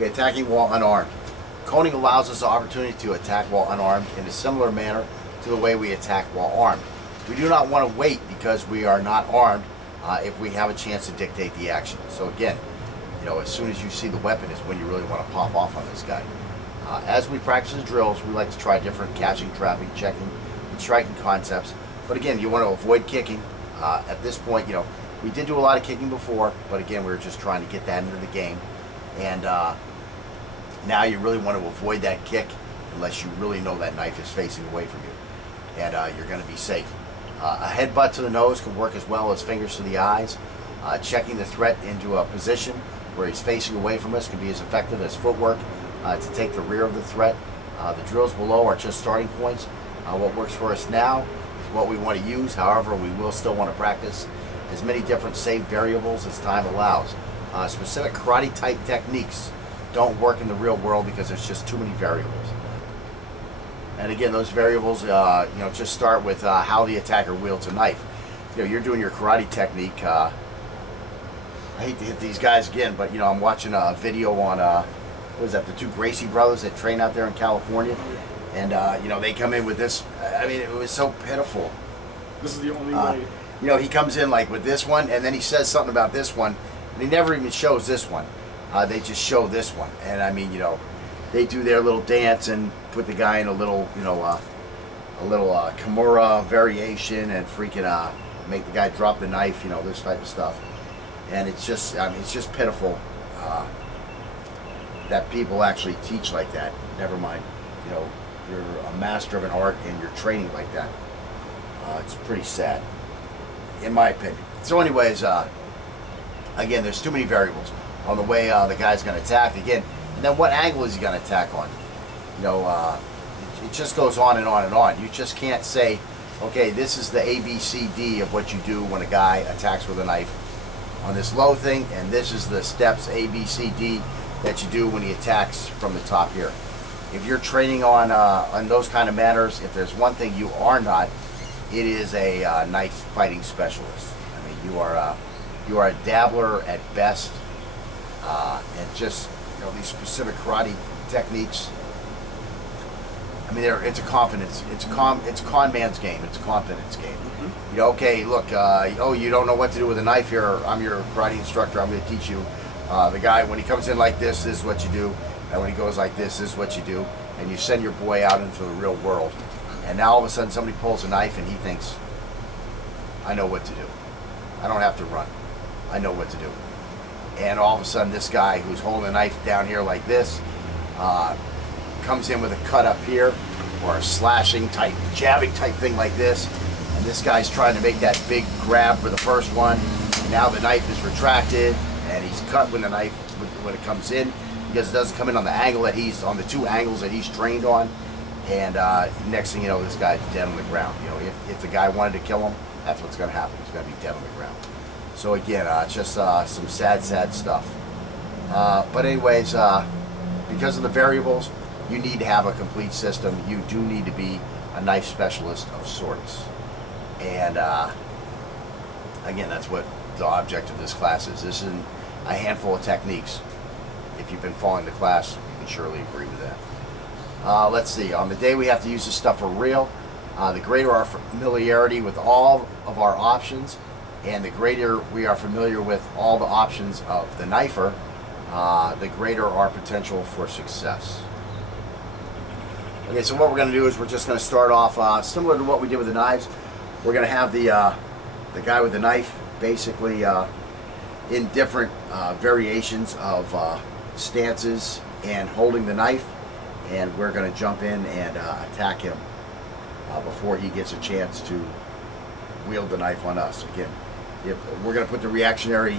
Okay, attacking while unarmed. Coning allows us the opportunity to attack while unarmed in a similar manner to the way we attack while armed. We do not want to wait because we are not armed if we have a chance to dictate the action. So again, you know, as soon as you see the weapon is when you really want to pop off on this guy. As we practice the drills, we like to try different catching, trapping, checking, and striking concepts. But again, you want to avoid kicking. At this point, you know, we did do a lot of kicking before, but again, we were just trying to get that into the game. And now you really want to avoid that kick unless you really know that knife is facing away from you. And you're going to be safe. A headbutt to the nose can work as well as fingers to the eyes. Checking the threat into a position where he's facing away from us can be as effective as footwork to take the rear of the threat. The drills below are just starting points. What works for us now is what we want to use. However, we will still want to practice as many different safe variables as time allows. Specific karate type techniques don't work in the real world because there's just too many variables. And again, those variables, you know, just start with how the attacker wields a knife. You know, you're doing your karate technique. I hate to hit these guys again, but you know, I'm watching a video on what is that? The two Gracie brothers that train out there in California, and you know, they come in with this. I mean, it was so pitiful. This is the only way. You know, he comes in like with this one, and then he says something about this one, and he never even shows this one. They just show this one, and I mean, you know, they do their little dance and put the guy in a little, you know, a little Kimura variation and freaking make the guy drop the knife, you know, this type of stuff. And it's just, I mean, it's just pitiful that people actually teach like that. Never mind, you know, you're a master of an art and you're training like that. It's pretty sad, in my opinion. So anyways, again, there's too many variables on the way the guy's going to attack again, and then what angle is he going to attack on? You know, it just goes on and on and on. You just can't say, okay, this is the A, B, C, D of what you do when a guy attacks with a knife on this low thing, and this is the steps A, B, C, D that you do when he attacks from the top here. If you're training on those kind of manners, if there's one thing you are not, it is a knife fighting specialist. I mean, you are a dabbler at best, and just, you know, these specific karate techniques. I mean, it's a confidence. It's a con man's game. It's a confidence game. Mm-hmm. You know, okay, look, oh, you don't know what to do with a knife here. I'm your karate instructor. I'm going to teach you. The guy, when he comes in like this is what you do, and when he goes like this is what you do, and you send your boy out into the real world. And now all of a sudden somebody pulls a knife and he thinks, I know what to do. I don't have to run. I know what to do. And all of a sudden this guy who's holding a knife down here like this comes in with a cut up here, or a slashing type, jabbing type thing like this, and this guy's trying to make that big grab for the first one. Now the knife is retracted and he's cut when the knife, when it comes in, because it doesn't come in on the angle that he's, on the two angles that he's trained on. And next thing you know, this guy's dead on the ground. You know, if the guy wanted to kill him, that's what's going to happen. He's going to be dead on the ground. So again, it's just some sad, sad stuff. But anyways, because of the variables, you need to have a complete system. You do need to be a knife specialist of sorts. And again, that's what the object of this class is. This is a handful of techniques. If you've been following the class, you can surely agree with that. Let's see, on the day we have to use this stuff for real, the greater our familiarity with all of our options, and the greater we are familiar with all the options of the knifer, the greater our potential for success. Okay, so what we're going to do is we're just going to start off similar to what we did with the knives. We're going to have the guy with the knife basically in different variations of stances and holding the knife, and we're going to jump in and attack him before he gets a chance to wield the knife on us. Again, we're going to put the reactionary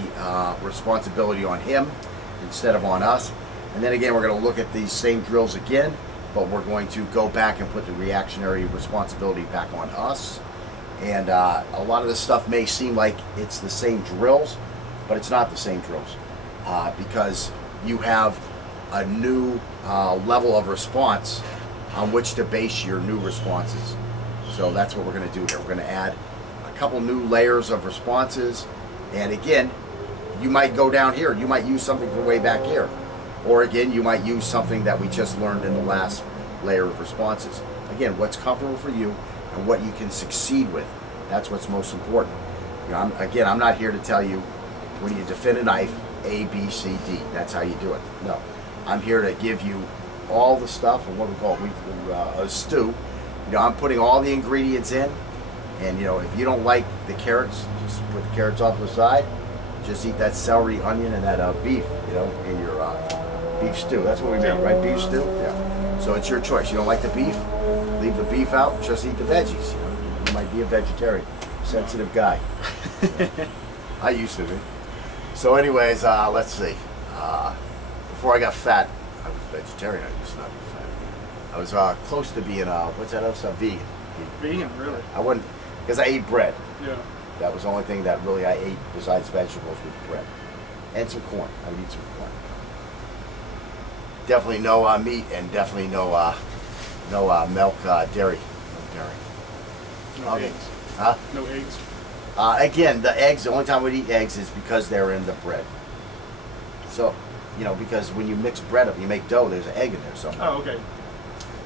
responsibility on him instead of on us. And then again, we're going to look at these same drills again, but we're going to go back and put the reactionary responsibility back on us. And a lot of this stuff may seem like it's the same drills, but it's not the same drills because you have a new level of response on which to base your new responses. So that's what we're going to do here. We're going to add a couple new layers of responses, and again, you might go down here, you might use something from way back here, Or again, you might use something that we just learned in the last layer of responses. Again, what's comfortable for you and what you can succeed with. That's what's most important. You know, I'm not here to tell you when you defend a knife, A, B, C, D. That's how you do it. No. I'm here to give you all the stuff, or what we call a stew. You know, I'm putting all the ingredients in, and you know, if you don't like the carrots, just put the carrots off to the side. Just eat that celery, onion, and that beef, you know, in your beef stew. That's what we made, right? Beef stew? Yeah. So it's your choice. You don't like the beef? Leave the beef out. Just eat the veggies. You know, you might be a vegetarian. Sensitive guy. I used to be. So anyways, let's see. Before I got fat, I was vegetarian. I used to not be fat. I was close to being, what's that other stuff? Vegan. Vegan, really? I wouldn't, because I ate bread. Yeah. That was the only thing that really I ate besides vegetables with bread. And some corn. I would eat some corn. Definitely no meat, and definitely no milk, dairy. No dairy. No eggs. Huh? No eggs. Again, the eggs, the only time we'd eat eggs is because they're in the bread. So, you know, because when you mix bread up, you make dough, there's an egg in there somewhere. Oh, okay.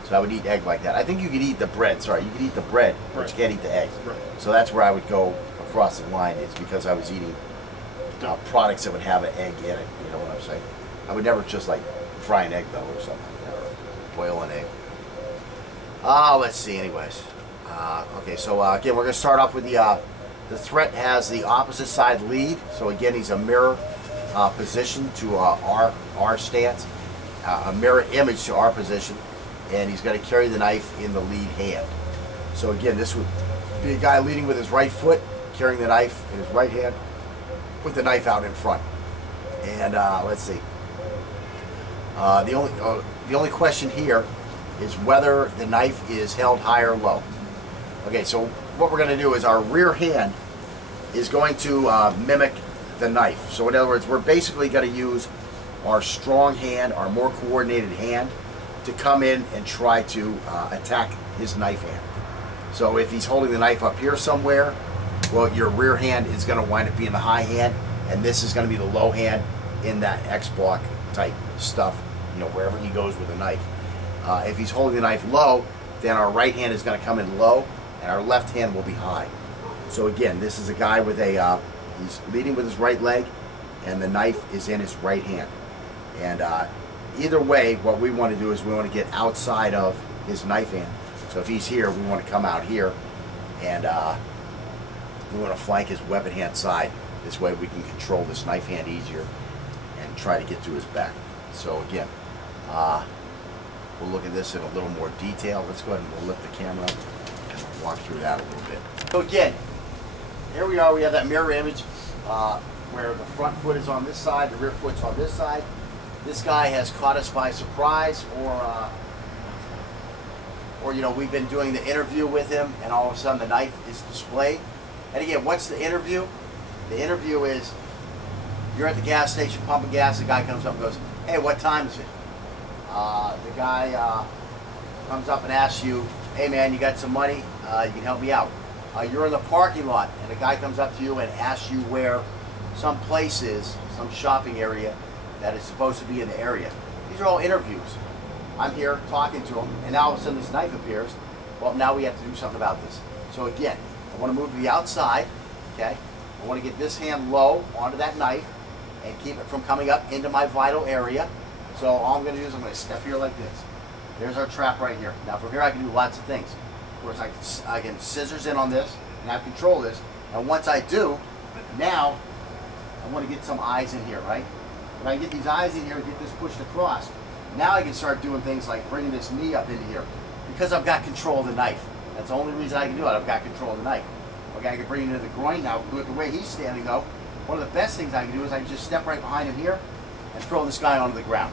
So I would eat egg like that. I think you could eat the bread, sorry, you could eat the bread, but Right. you can't eat the eggs. Right. So that's where I would go across the line, is because I was eating products that would have an egg in it, you know what I'm saying? I would never just like fry an egg though, or something, or boil an egg. Let's see anyways. Okay, so again, we're going to start off with the threat has the opposite side lead. So again, he's a mirror position to our stance, a mirror image to our position, and he's going to carry the knife in the lead hand. So again, this would be a guy leading with his right foot, carrying the knife in his right hand, with the knife out in front. And let's see. The only question here is whether the knife is held high or low. Okay, so what we're going to do is our rear hand is going to mimic the knife. So in other words, we're basically going to use our strong hand, our more coordinated hand, to come in and try to attack his knife hand. So if he's holding the knife up here somewhere, well, your rear hand is going to wind up being the high hand, and this is going to be the low hand in that X-block type stuff, you know, wherever he goes with the knife. If he's holding the knife low, then our right hand is going to come in low, and our left hand will be high. So again, this is a guy with a, he's leading with his right leg, and the knife is in his right hand. And either way, what we want to do is we want to get outside of his knife hand. So if he's here, we want to come out here, and we want to flank his weapon hand side. This way we can control this knife hand easier and try to get to his back. So again, we'll look at this in a little more detail. Let's go ahead and we'll lift the camera up and walk through that a little bit. So again, here we are. We have that mirror image where the front foot is on this side, the rear foot's on this side. This guy has caught us by surprise, or you know, we've been doing the interview with him, and all of a sudden the knife is displayed. And again, what's the interview? The interview is you're at the gas station pumping gas. The guy comes up and goes, "Hey, what time is it?" The guy comes up and asks you, "Hey man, you got some money? You can help me out." You're in the parking lot, and a guy comes up to you and asks you where some place is, some shopping area that is supposed to be in the area. These are all interviews. I'm here talking to him, and now all of a sudden this knife appears. Well, now we have to do something about this. So again, I want to move to the outside, okay? I want to get this hand low onto that knife and keep it from coming up into my vital area. So all I'm going to do is I'm going to step here like this. There's our trap right here. Now from here I can do lots of things. Of course, I can scissors in on this and have control of this. And once I do, now I want to get some eyes in here, right? When I get these eyes in here and get this pushed across, now I can start doing things like bringing this knee up into here because I've got control of the knife. That's the only reason I can do it. I've got control of the knife. Okay, I can bring it into the groin now. Do it the way he's standing though. One of the best things I can do is I can just step right behind him here and throw this guy onto the ground.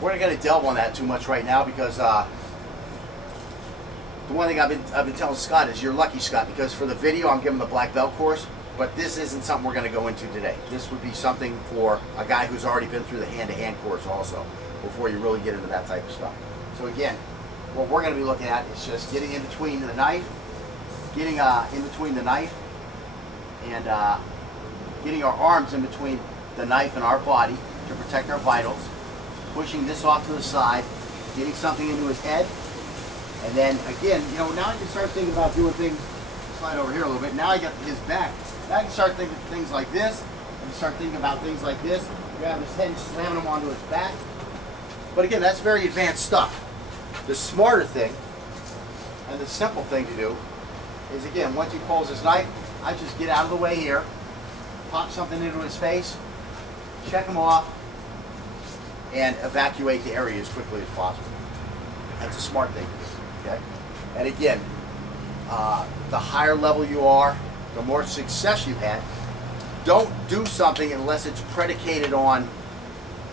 We're not going to delve on that too much right now because the one thing I've been telling Scott is you're lucky, Scott, because for the video I'm giving the black belt course, but this isn't something we're going to go into today. This would be something for a guy who's already been through the hand-to-hand course also before you really get into that type of stuff. So again, what we're going to be looking at is just getting in between the knife, getting in between the knife, and getting our arms in between the knife and our body, to protect our vitals, pushing this off to the side, getting something into his head, and then again, you know, now I can start thinking about doing things, slide over here a little bit, now I got his back. Now I can start thinking things like this, I can start thinking about things like this, grab his head and slamming him onto his back. But again, that's very advanced stuff. The smarter thing, and the simple thing to do, is again, once he pulls his knife, I just get out of the way here, pop something into his face, check him off, and evacuate the area as quickly as possible. That's a smart thing to do, okay? And again, the higher level you are, the more success you've had. Don't do something unless it's predicated on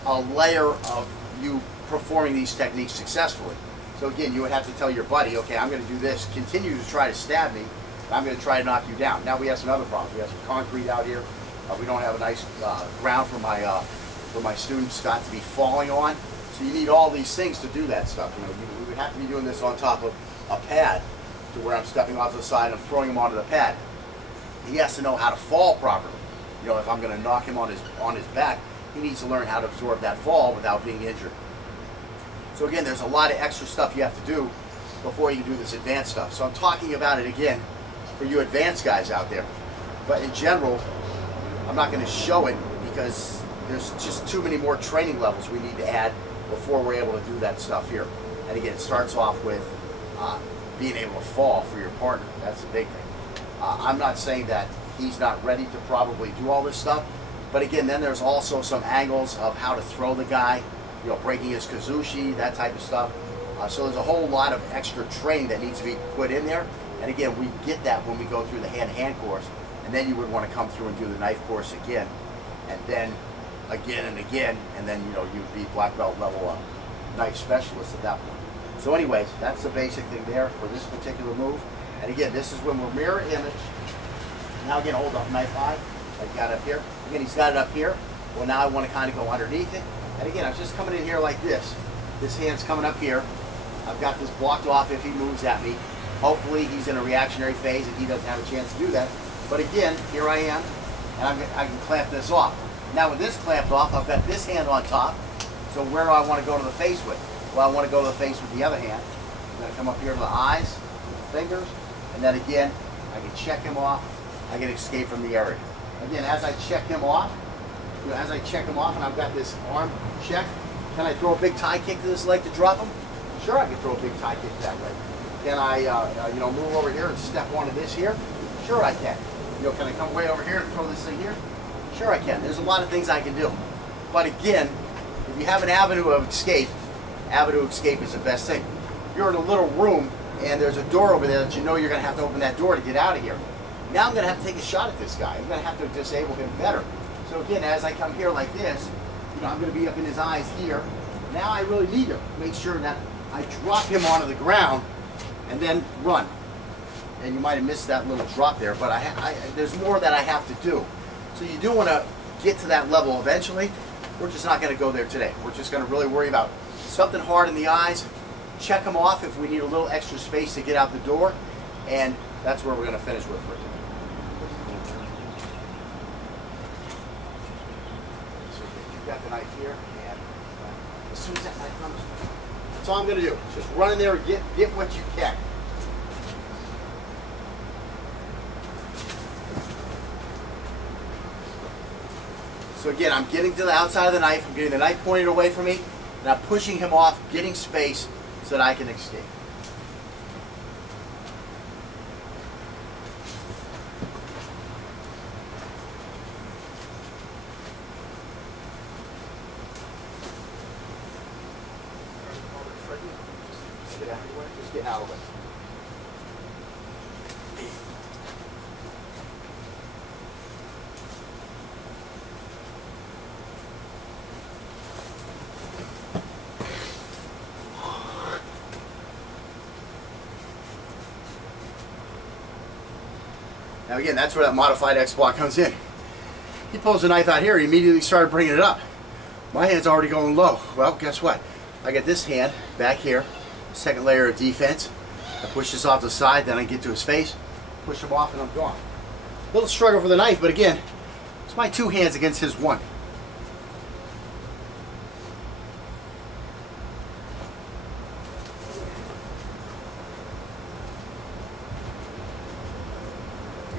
a layer of you performing these techniques successfully. So again, you would have to tell your buddy, okay, I'm going to do this, continue to try to stab me, and I'm going to try to knock you down. Now we have some other problems. We have some concrete out here. We don't have a nice ground for my student Scott to be falling on. So you need all these things to do that stuff. You know, we would have to be doing this on top of a pad, to where I'm stepping off to the side and I'm throwing him onto the pad. He has to know how to fall properly. You know, if I'm going to knock him on his back, he needs to learn how to absorb that fall without being injured. So again, there's a lot of extra stuff you have to do before you do this advanced stuff. So I'm talking about it again for you advanced guys out there. But in general, I'm not going to show it because there's just too many more training levels we need to add before we're able to do that stuff here. And again, it starts off with being able to fall for your partner. That's the big thing. I'm not saying that he's not ready to probably do all this stuff, but again, then there's also some angles of how to throw the guy, you know, breaking his kazushi, that type of stuff. So there's a whole lot of extra training that needs to be put in there. And again, we get that when we go through the hand-to-hand course, and then you would want to come through and do the knife course again, and then again and again, and then, you know, you'd be black belt level knife specialist at that point. So anyways, that's the basic thing there for this particular move. And again, this is when we're mirror image. Now again, hold up, knife high. I got it up here. Again, he's got it up here. Well, now I want to kind of go underneath it. And again, I'm just coming in here like this. This hand's coming up here. I've got this blocked off if he moves at me. Hopefully he's in a reactionary phase and he doesn't have a chance to do that. But again, here I am, and I can clamp this off. Now with this clamped off, I've got this hand on top. So where do I want to go to the face with? Well, I want to go to the face with the other hand. I'm going to come up here to the eyes, the fingers, and then again, I can check him off. I can escape from the area. Again, as I check him off, and I've got this arm checked, can I throw a big tie kick to this leg to drop him? Sure, I can throw a big tie kick that way. Can I, you know, move over here and step onto this here? Sure, I can. You know, can I come way over here and throw this thing here? Sure, I can. There's a lot of things I can do. But again, if you have an avenue of escape is the best thing. You're in a little room and there's a door over there that you know you're going to have to open that door to get out of here. Now I'm going to have to take a shot at this guy. I'm going to have to disable him better. So again, as I come here like this, you know, I'm going to be up in his eyes here. Now I really need to make sure that I drop him onto the ground and then run. And you might have missed that little drop there, but there's more that I have to do. So you do want to get to that level eventually. We're just not going to go there today. We're just going to really worry about something hard in the eyes, check them off if we need a little extra space to get out the door, and that's where we're going to finish with for today. So you've got the knife here, and as soon as that knife comes, that's all I'm going to do. Just run in there and get what you can. So again, I'm getting to the outside of the knife, I'm getting the knife pointed away from me, and I'm pushing him off, getting space so that I can escape. Just get out of the way. Now again, that's where that modified X block comes in. He pulls the knife out here, he immediately started bringing it up. My hand's already going low. Well, guess what? I got this hand back here, second layer of defense. I push this off to the side, then I get to his face, push him off, and I'm gone. Little struggle for the knife, but again, it's my two hands against his one.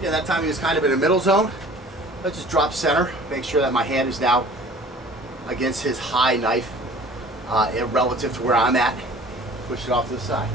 Yeah, that time he was kind of in a middle zone. Let's just drop center. Make sure that my hand is now against his high knife, relative to where I'm at. Push it off to the side.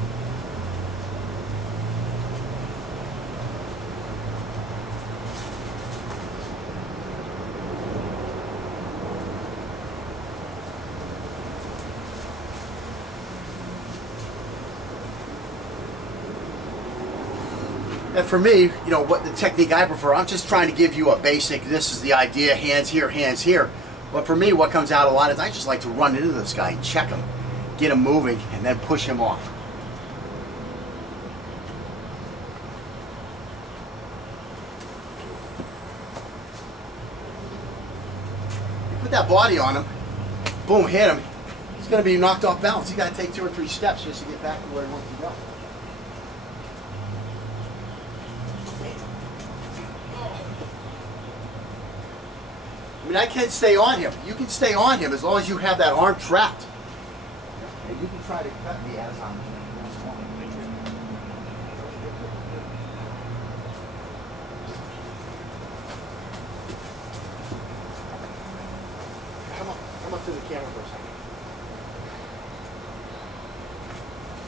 And for me, you know, what the technique I prefer, I'm just trying to give you a basic, this is the idea, hands here, hands here. But for me, what comes out a lot is I just like to run into this guy and check him, get him moving, and then push him off. You put that body on him, boom, hit him, he's going to be knocked off balance. You got to take 2 or 3 steps just to get back to where he wants to go. I mean, I can stay on him. You can stay on him as long as you have that arm trapped. And you can try to cut me as I'm. Come up to the camera for a second.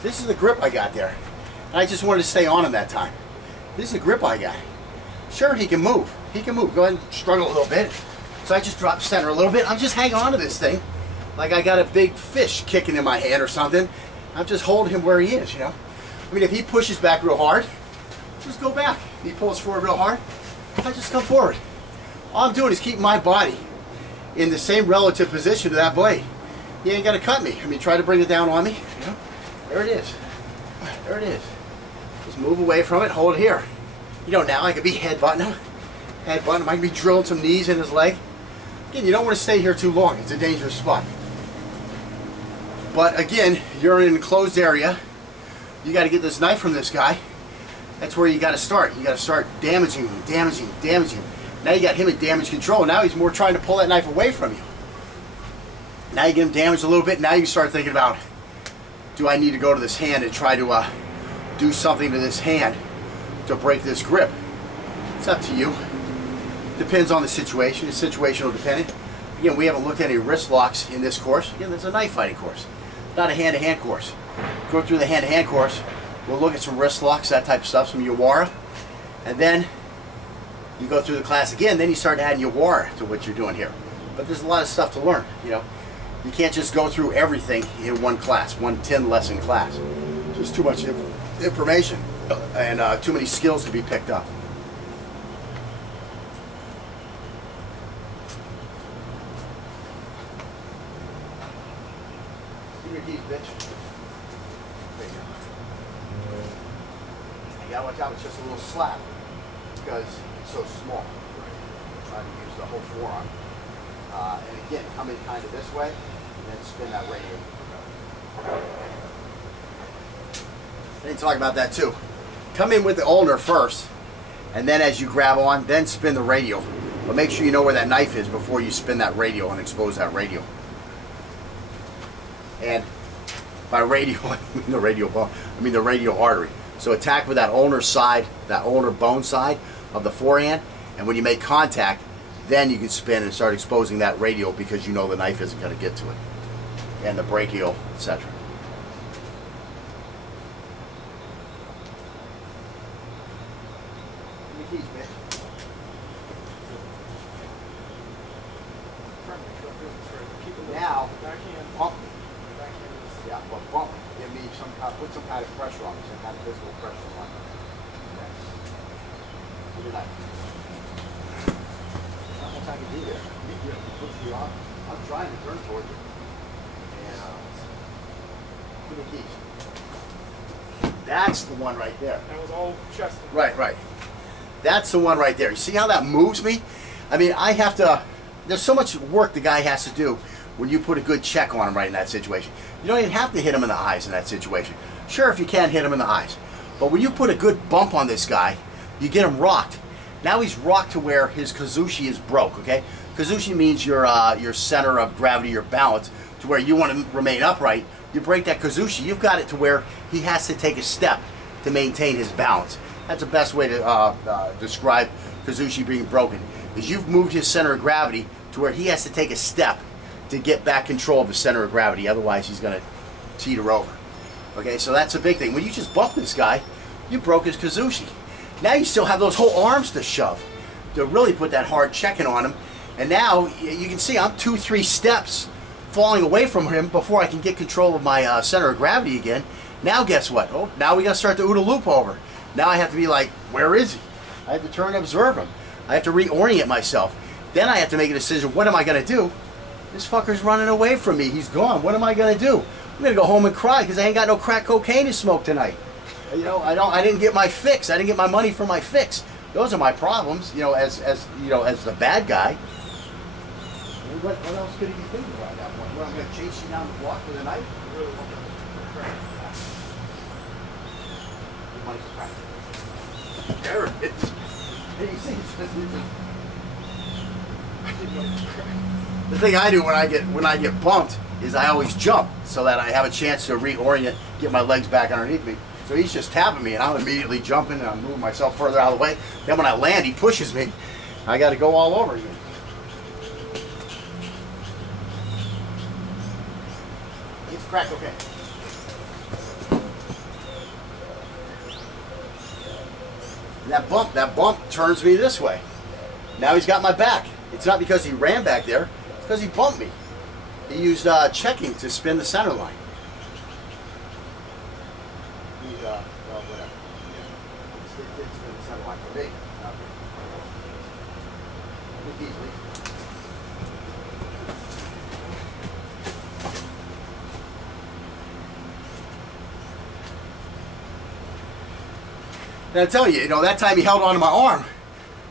This is the grip I got there. And I just wanted to stay on him that time. This is the grip I got. Sure, he can move. He can move. Go ahead and struggle a little bit. So I just drop center a little bit. I'm just hanging on to this thing like I got a big fish kicking in my hand or something. I'm just holding him where he is, you know. I mean, if he pushes back real hard, just go back. If he pulls forward real hard, I just come forward. All I'm doing is keeping my body in the same relative position to that blade. He ain't got to cut me. I mean, try to bring it down on me. You know, there it is. There it is. Just move away from it. Hold it here. You know, now I could be headbutting him. Headbutting him. I can be drilling some knees in his leg. Again, you don't want to stay here too long. It's a dangerous spot. But again, you're in an enclosed area. You got to get this knife from this guy. That's where you got to start. You got to start damaging him, damaging, damaging. Now you got him at damage control. Now he's more trying to pull that knife away from you. Now you get him damaged a little bit. Now you start thinking about, do I need to go to this hand and try to do something to this hand to break this grip? It's up to you. Depends on the situation. It's situational dependent. Again, we haven't looked at any wrist locks in this course. Again, there's a knife fighting course, not a hand-to-hand course. Go through the hand-to-hand course. We'll look at some wrist locks, that type of stuff, some Yawara, and then you go through the class again. Then you start adding Yawara to what you're doing here. But there's a lot of stuff to learn. You know, you can't just go through everything in one class, one 10-lesson class. Just too much information and too many skills to be picked up. Bitch. There you go. You gotta watch out, it's just a little slap because it's so small. I'm trying to use the whole forearm. And again, come in kind of this way and then spin that radial. I need to talk about that too. Come in with the ulnar first, and then as you grab on, then spin the radial. But make sure you know where that knife is before you spin that radial and expose that radial. And by radial, I mean the radial bone. I mean the radial artery. So attack with that ulnar side, that ulnar bone side of the forehand, and when you make contact, then you can spin and start exposing that radial because you know the knife isn't going to get to it, and the brachial, etc. Now, bump. Yeah, but bump. Give me some kind, put some kind of pressure on me, some kind of physical pressure on me. Okay. Look at that. Not much I can do there. You push you off. I'm trying to turn towards you. And give me keys. That's the one right there. That was all chest. Right, right. That's the one right there. You see how that moves me? I mean, I have to. There's so much work the guy has to do when you put a good check on him right in that situation. You don't even have to hit him in the eyes in that situation. Sure, if you can, hit him in the eyes. But when you put a good bump on this guy, you get him rocked. Now he's rocked to where his kazushi is broke, okay? Kazushi means your center of gravity, your balance, to where you want to remain upright. You break that kazushi, you've got it to where he has to take a step to maintain his balance. That's the best way to describe Kazushi being broken. Is you've moved his center of gravity to where he has to take a step to get back control of his center of gravity. Otherwise, he's going to teeter over. Okay, so that's a big thing. When you just bump this guy, you broke his Kazushi. Now you still have those whole arms to shove to really put that hard checking on him. And now you can see I'm 2-3 steps falling away from him before I can get control of my center of gravity again. Now guess what? Oh, now we got to start the OODA loop over. Now I have to be like, where is he? I have to turn and observe him. I have to reorient myself. Then I have to make a decision. What am I going to do? This fucker's running away from me. He's gone. What am I going to do? I'm going to go home and cry because I ain't got no crack cocaine to smoke tonight. You know, I didn't get my fix. I didn't get my money for my fix. Those are my problems, you know, as the bad guy. What else could he be thinking about at that point? Well, I'm going to chase you down the block with a knife? I really want to crack. There it is. Hey, you see, the thing I do when I get bumped is I always jump so that I have a chance to reorient, get my legs back underneath me. So he's just tapping me, and I'm immediately jumping, and I'm moving myself further out of the way. Then when I land, he pushes me. I got to go all over again. It's crack cocaine. And that bump turns me this way. Now he's got my back. It's not because he ran back there. It's because he bumped me. He used checking to spin the center line. Well, whatever. Yeah. It's the center line for me. Easily. And I tell you, you know, that time he held onto my arm.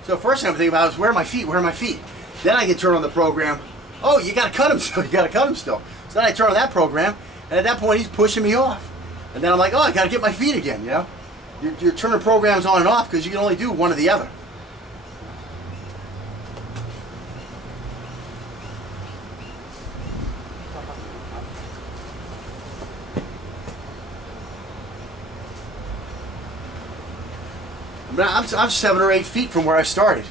So first thing I'm thinking about is, where are my feet? Where are my feet? Then I can turn on the program. Oh, you got to cut him still. You got to cut him still. So then I turn on that program, and at that point he's pushing me off. And then I'm like, oh, I got to get my feet again. You know, you're turning programs on and off because you can only do one or the other. I'm 7 or 8 feet from where I started.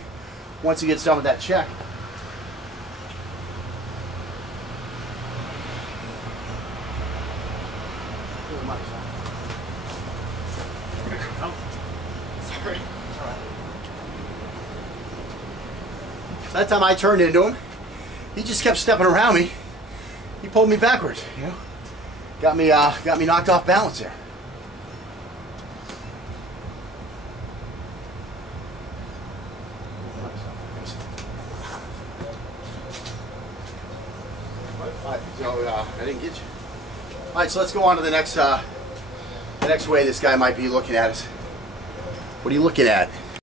Once he gets done with that check. Sorry. So that time I turned into him, he just kept stepping around me. He pulled me backwards, you know. Got me knocked off balance there. So I didn't get you. All right, so let's go on to the next way this guy might be looking at us. What are you looking at?